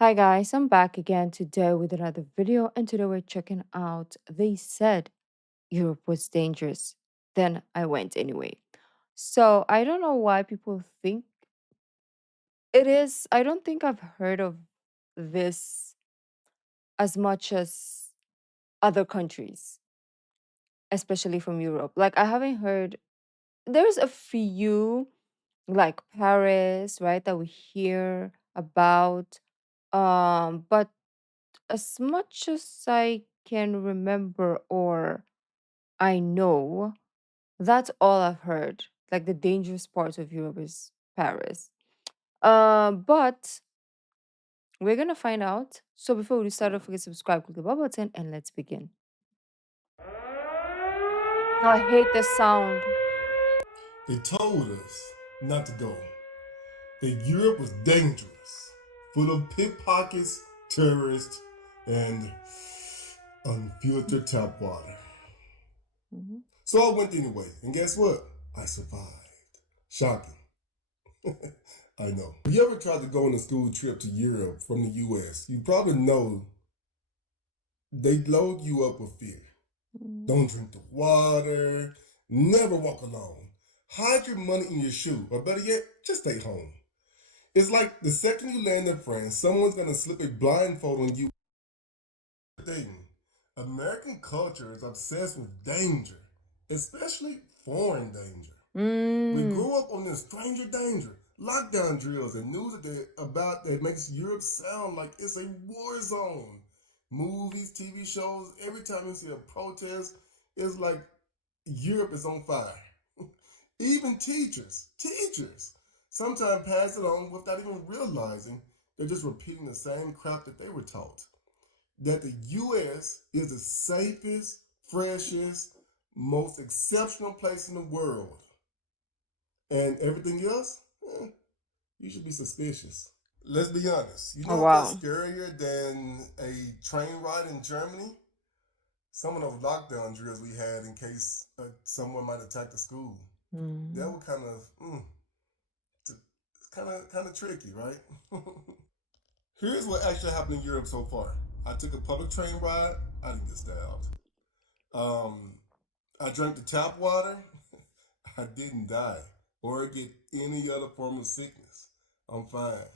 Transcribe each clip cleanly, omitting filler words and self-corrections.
Hi guys, I'm back again today with another video, and today we're checking out. They said Europe was dangerous. Then I went anyway. So I don't know why people think it is. I don't think I've heard of this as much as other countries, especially from Europe. Like I haven't heard there's a few like Paris, right, that we hear about. But as much as I can remember or I know, that's all I've heard. Like the dangerous part of Europe is Paris. But we're gonna find out. So before we start, don't forget to subscribe, click the bell button, and let's begin. I hate the sound. They told us not to go, that Europe was dangerous, full of pickpockets, terrorists, and unfiltered tap water. Mhm. So I went anyway, and guess what? I survived. Shocking. I know. If you ever tried to go on a school trip to Europe from the US, you probably know they load you up with fear. Mhm. Don't drink the water, never walk alone, hide your money in your shoe, or better yet, just stay home. It's like the second you land in France, someone's gonna slip a blindfold on you. Thing. American culture is obsessed with danger, especially foreign danger. We Mm. grew up on this stranger danger, lockdown drills, and news about that makes Europe sound like it's a war zone. Movies, TV shows, every time you see a protest, it's like Europe is on fire. Even teachers, sometimes pass it on without even realizing they're just repeating the same crap that they were taught. That the US is the safest, freshest, most exceptional place in the world. And everything else, you should be suspicious. Let's be honest. You Oh know what that's wow. scarier than a train ride in Germany? Some of those lockdown drills we had in case someone might attack the school. That Mm. would it's kind of tricky, right? Here's what actually happened in Europe so far. I took a public train ride. I didn't get stabbed. Um, I drank the tap water. I didn't die or get any other form of sickness. I'm fine.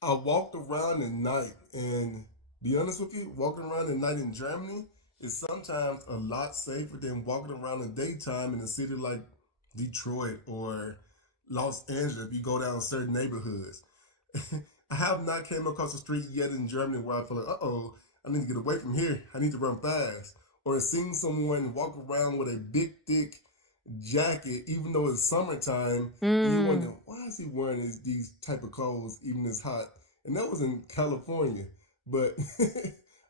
I walked around at night, and be honest with you, walking around at night in Germany is sometimes a lot safer than walking around in the daytime in a city like Detroit or Los Angeles if you go down certain neighborhoods. I have not came across a street yet in Germany where I feel like, uh-oh, I need to get away from here. I need to run fast. Or seen someone walk around with a big, thick jacket, even though it's summertime, and you wonder, Mm. why is he wearing these type of clothes even it's hot? And that was in California. But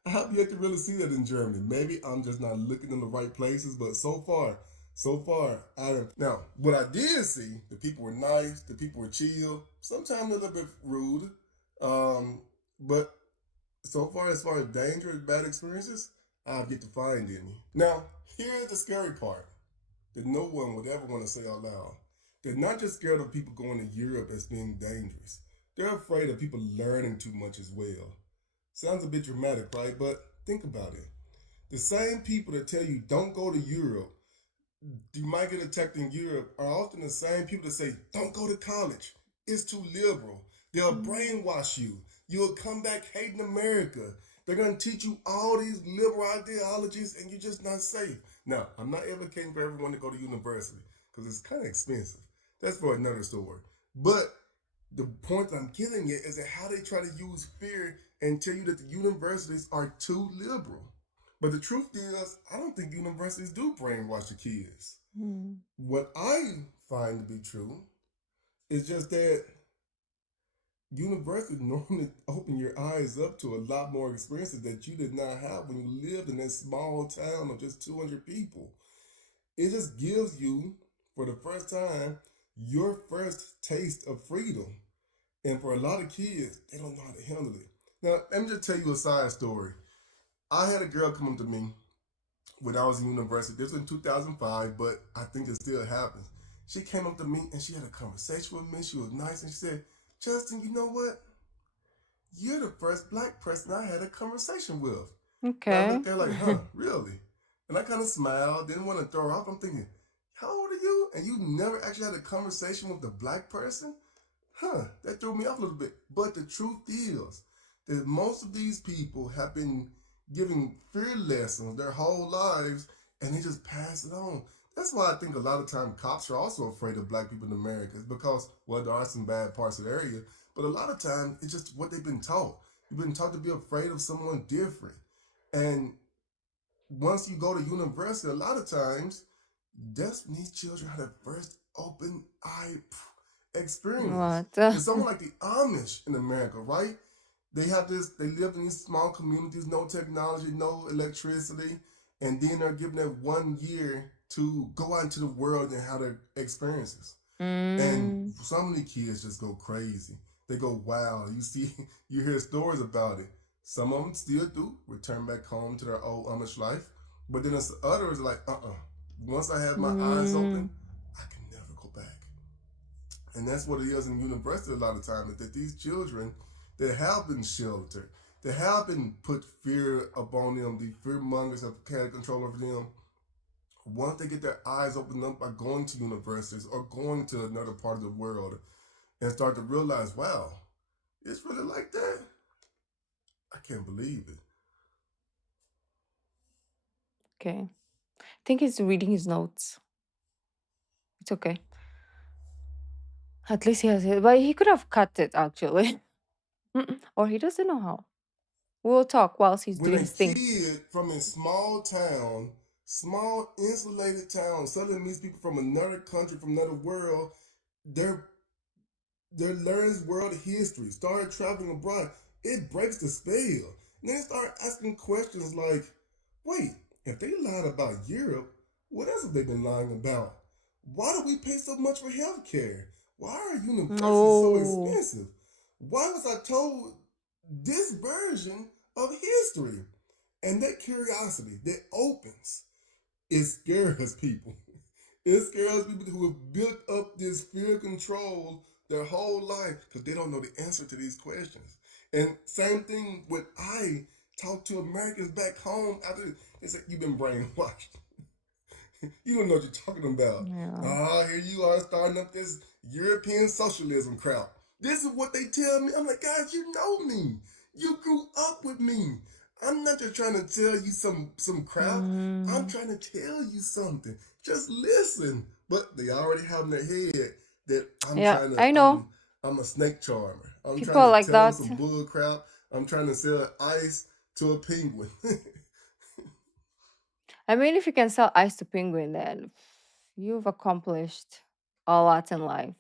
I have yet to really see that in Germany. Maybe I'm just not looking in the right places, but so far, I don't. Now, what I did see, the people were nice, the people were chill, sometimes a little bit rude. But so far as dangerous, bad experiences, I've yet to find any. Now, here's the scary part that no one would ever want to say out loud. They're not just scared of people going to Europe as being dangerous. They're afraid of people learning too much as well. Sounds a bit dramatic, right? But think about it. The same people that tell you don't go to Europe, you might get attacked in Europe, are often the same people that say don't go to college. It's too liberal. They'll Mm. brainwash you. You'll come back hating America. They're going to teach you all these liberal ideologies and you're just not safe. Now, I'm not advocating for everyone to go to university because it's kind of expensive. That's for another story. But the point I'm getting at is that how they try to use fear and tell you that the universities are too liberal. But the truth is, I don't think universities do brainwash the kids. Mm. What I find to be true is just that universities normally open your eyes up to a lot more experiences that you did not have when you lived in that small town of just 200 people. It just gives you, for the first time, your first taste of freedom. And for a lot of kids, they don't know how to handle it. Now, let me just tell you a side story. I had a girl come up to me when I was in university. This was in 2005, but I think it still happens. She came up to me and she had a conversation with me. She was nice and she said, Justin, you know what? you're the first black person I had a conversation with. And I Okay. looked there like, huh, really? And I kind of smiled, didn't want to throw her off. I'm thinking, how old are you? And you never actually had a conversation with a black person? Huh, that threw me off a little bit. But the truth is that most of these people have been giving fear lessons their whole lives and they just pass it on. That's why I think a lot of time cops are also afraid of black people in America. It's because, well, there are some bad parts of the area, but a lot of times it's just what they've been taught. You've been taught to be afraid of someone different. And once you go to university, a lot of times that's when these children have their first open eye experience. What? It's someone like the Amish in America, right? They have this, they live in these small communities, no technology, no electricity, and then they're given that 1 year to go out into the world and have their experiences. And Mm, some of the kids just go crazy. They go wild. You see, you hear stories about it. Some of them still do return back home to their old Amish life, but then there's others like, once I have my eyes mm, open, I can never go back. And that's what it is in university a lot of times, that these children that have been sheltered, that have been put fear upon them, the fear mongers have had control over them. Once they get their eyes opened up by going to universities or going to another part of the world and start to realize, wow, it's really like that. I can't believe it. okay. I think he's reading his notes. It's okay. At least he has it. But he could have cut it actually. Or he doesn't know how. We'll talk whilst he's When doing a his thing. kid from a small town, small insulated town, suddenly meets people from another country, from another world, they're they learns world history, started traveling abroad, it breaks the spell. And then they start asking questions like, wait, if they lied about Europe, what else have they been lying about? Why do we pay so much for healthcare? Why are universities so Oh. expensive? Why was I told this version of history? And that curiosity that opens, it scares people. It scares people who have built up this fear control their whole life because they don't know the answer to these questions. And same thing when I talk to Americans back home after they say, you've been brainwashed. You don't know what you're talking about. Yeah. Ah, here you are starting up this European socialism crowd. This is what they tell me. I'm like, guys, you know me. You grew up with me. I'm not just trying to tell you some crap. I'm Mm, trying to tell you something. Just listen. But they already have in their head that I'm yeah, trying to I know. I'm a snake charmer. I'm People trying are to like tell them that. some bull crap. I'm trying to sell ice to a penguin. I mean, if you can sell ice to penguin, then you've accomplished a lot in life.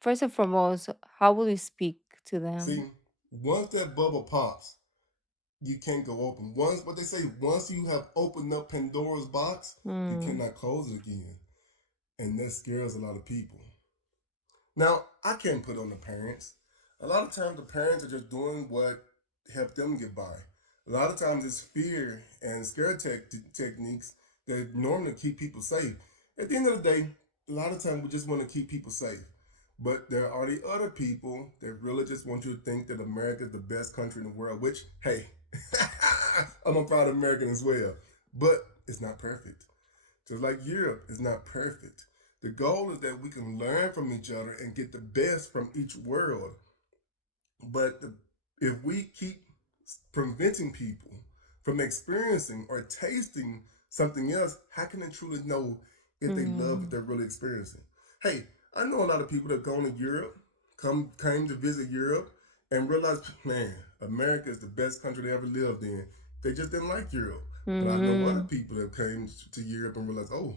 First and foremost, how will you speak to See, them? once that bubble pops, you can't go open. Once what they say, once you have opened up Pandora's box, you Mm, cannot close it again. And that scares a lot of people. Now, I can't put on the parents. A lot of times the parents are just doing what helped them get by. A lot of times it's fear and scare techniques that normally keep people safe. At the end of the day, a lot of times we just want to keep people safe. But there are the other people that really just want you to think that America is the best country in the world, which, hey, I'm a proud American as well. But it's not perfect. Just like Europe is not perfect. The goal is that we can learn from each other and get the best from each world. But if we keep preventing people from experiencing or tasting something else, how can they truly know if they love what mm, they're really experiencing? Hey, I know a lot of people that have gone to Europe, came to visit Europe, and realized, man, America is the best country they ever lived in. They just didn't like Europe. But I know other mm, people that came to Europe and realized, oh,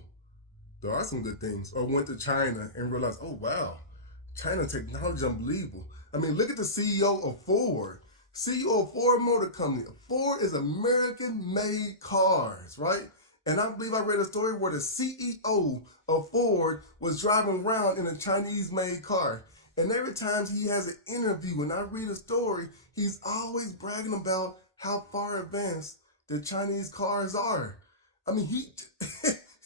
there are some good things. Or went to China and realized, oh wow, China technology is unbelievable. I mean, look at the CEO of Ford. CEO of Ford Motor Company. Ford is American made cars, right? And I believe I read a story where the CEO of Ford was driving around in a Chinese made car. And every time he has an interview and I read a story, he's always bragging about how far advanced the Chinese cars are. I mean, he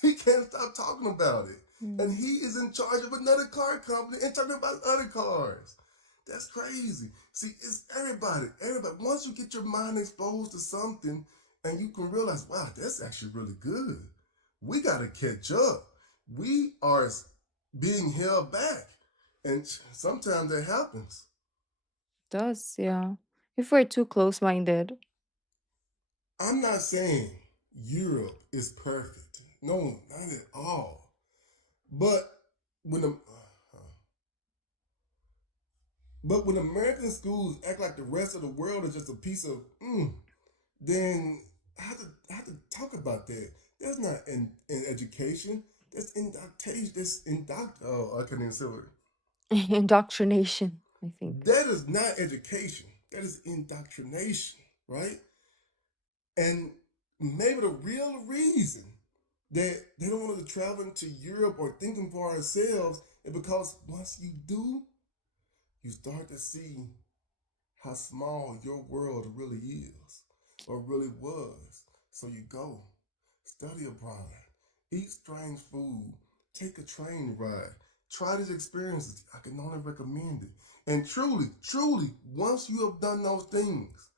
he can't stop talking about it. And mm. he is in charge of another car company and talking about other cars. That's crazy. See, it's everybody. Everybody. Once you get your mind exposed to something and you can realize, wow, that's actually really good. We got to catch up. We are being held back. And sometimes that happens. Does, yeah. If we're too close minded. I'm not saying Europe is perfect. No, not at all. But when the but when American schools act like the rest of the world is just a piece of then I have to talk about that. That's not in education. That's indoctrination. That's oh, I can't even say it. Indoctrination, I think. That is not education. That is indoctrination, right? And maybe the real reason that they don't want us to travel to Europe or thinking for ourselves is because once you do, you start to see how small your world really is or really was. So you go, study abroad, eat strange food, take a train ride, try these experiences. I can only recommend it. And truly, truly, once you have done those things,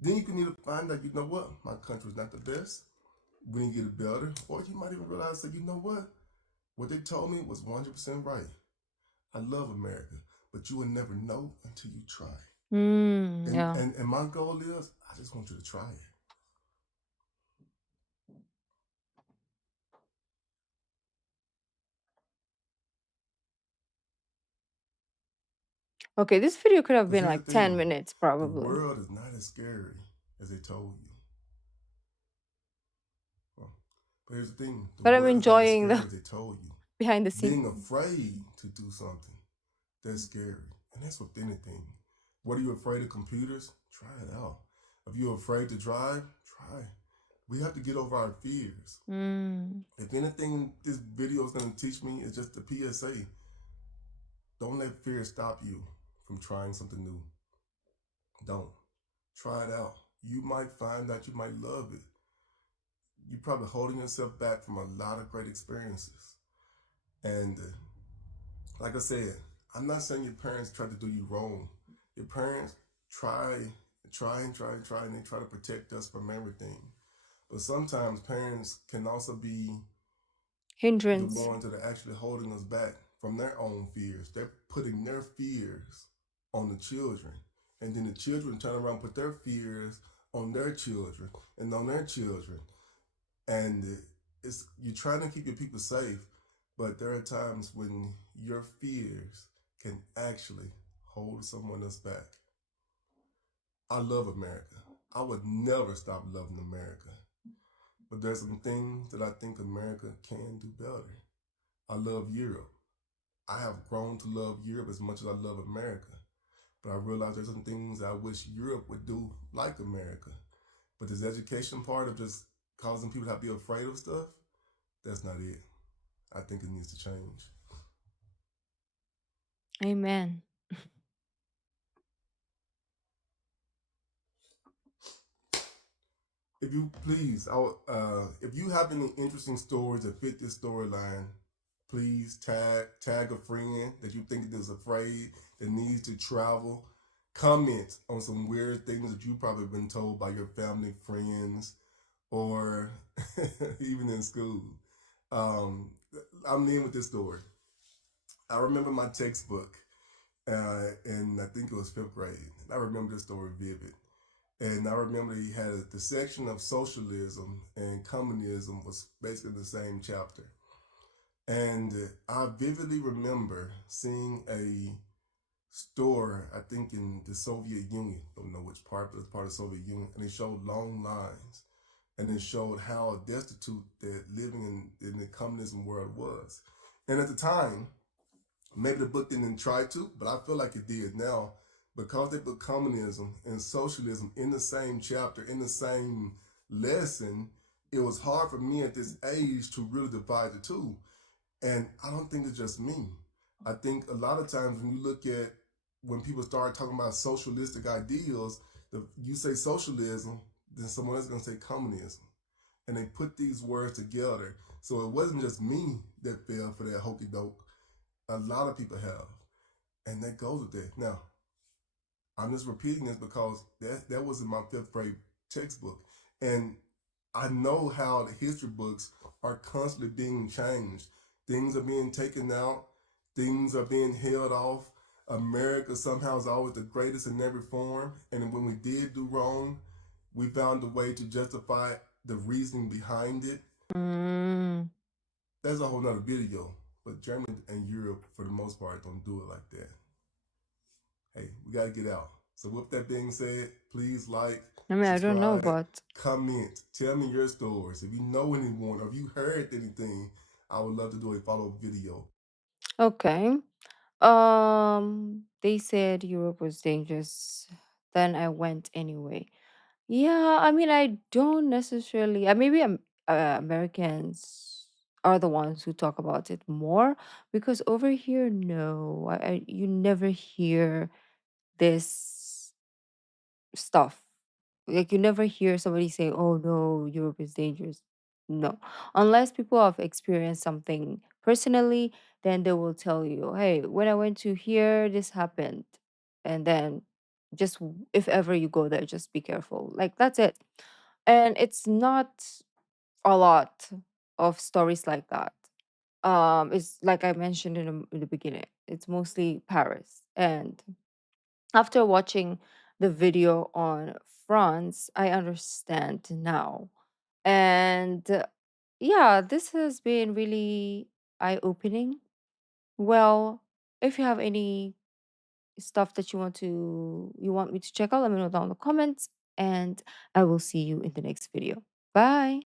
then you can either find out, you know what, my country's not the best. We need to get it better. Or you might even realize that, you know what they told me was 100% right. I love America, but you will never know until you try. And, Yeah. and, and my goal is, I just want you to try it. Okay, this video could have Because been here's the like 10 thing, minutes the probably. world is not as scary as they told you. Well, but here's the thing, the But I'm world is not as enjoying scary the as they told you. behind the scenes. Being afraid to do something, that's scary. And that's with anything. What are you afraid of computers? Try it out. If you're afraid to drive, try. We have to get over our fears. Mm. If anything this video is going to teach me is just a PSA. Don't let fear stop you from trying something new. Don't. Try it out. You might find that you might love it. You're probably holding yourself back from a lot of great experiences. And like I said, I'm not saying your parents tried to do you wrong. Your parents try, and they try to protect us from everything. But sometimes parents can also be the Hindrance. ones that are actually holding us back from their own fears. They're putting their fears on the children. And then the children turn around and put their fears on their children and on their children. And it's you're trying to keep your people safe, but there are times when your fears can actually hold someone else back. I love America. I would never stop loving America. But there's some things that I think America can do better. I love Europe. I have grown to love Europe as much as I love America. But I realize there's some things I wish Europe would do like America. But this education part of just causing people to be afraid of stuff, that's not it. I think it needs to change. Amen. If you please, if you have any interesting stories that fit this storyline, please tag a friend that you think is afraid that needs to travel. Comment on some weird things that you probably been told by your family, friends, or even in school. Um, I'm in with this story. I remember my textbook, and I think it was fifth grade. I remember this story vivid. And I remember he had the section of socialism and communism was basically the same chapter. And I vividly remember seeing a store, I think in the Soviet Union, don't know which part, but it's part of the Soviet Union, and it showed long lines. And it showed how destitute that living in the communism world was. And at the time, maybe the book didn't try to, but I feel like it did now because they put communism and socialism in the same chapter, in the same lesson. It was hard for me at this age to really divide the two. And I don't think it's just me. I think a lot of times when you look at when people start talking about socialistic ideals, you say socialism, then someone else is going to say communism. And they put these words together. So it wasn't just me that fell for that hokey doke. A lot of people have. And that goes with that. Now, I'm just repeating this because that was in my fifth grade textbook, and I know how the history books are constantly being changed. Things are being taken out. Things are being held off. America somehow is always the greatest in every form, and when we did do wrong, we found a way to justify the reasoning behind it. Mm. That's a whole nother video. But Germany and Europe, for the most part, don't do it like that. Hey, we gotta get out. So with that being said, please like, I mean, I don't know, subscribe, but comment, tell me your stories. If you know anyone or if you heard anything, I would love to do a follow-up video. okay. They said Europe was dangerous. Then I went anyway. Yeah, I mean, I don't necessarily. Maybe Americans are the ones who talk about it more because over here, no, you never hear this stuff. Like you never hear somebody say, "Oh no, Europe is dangerous." No, unless people have experienced something personally, then they will tell you, "Hey, when I went to here, this happened," and then if ever you go there, just be careful. Like that's it. And it's not a lot of stories like that. It's like I mentioned in the beginning. It's mostly Paris and after watching the video on France, I understand now. And yeah, this has been really eye opening. Well, if you have any stuff that you want me to check out, let me know down in the comments and I will see you in the next video. Bye.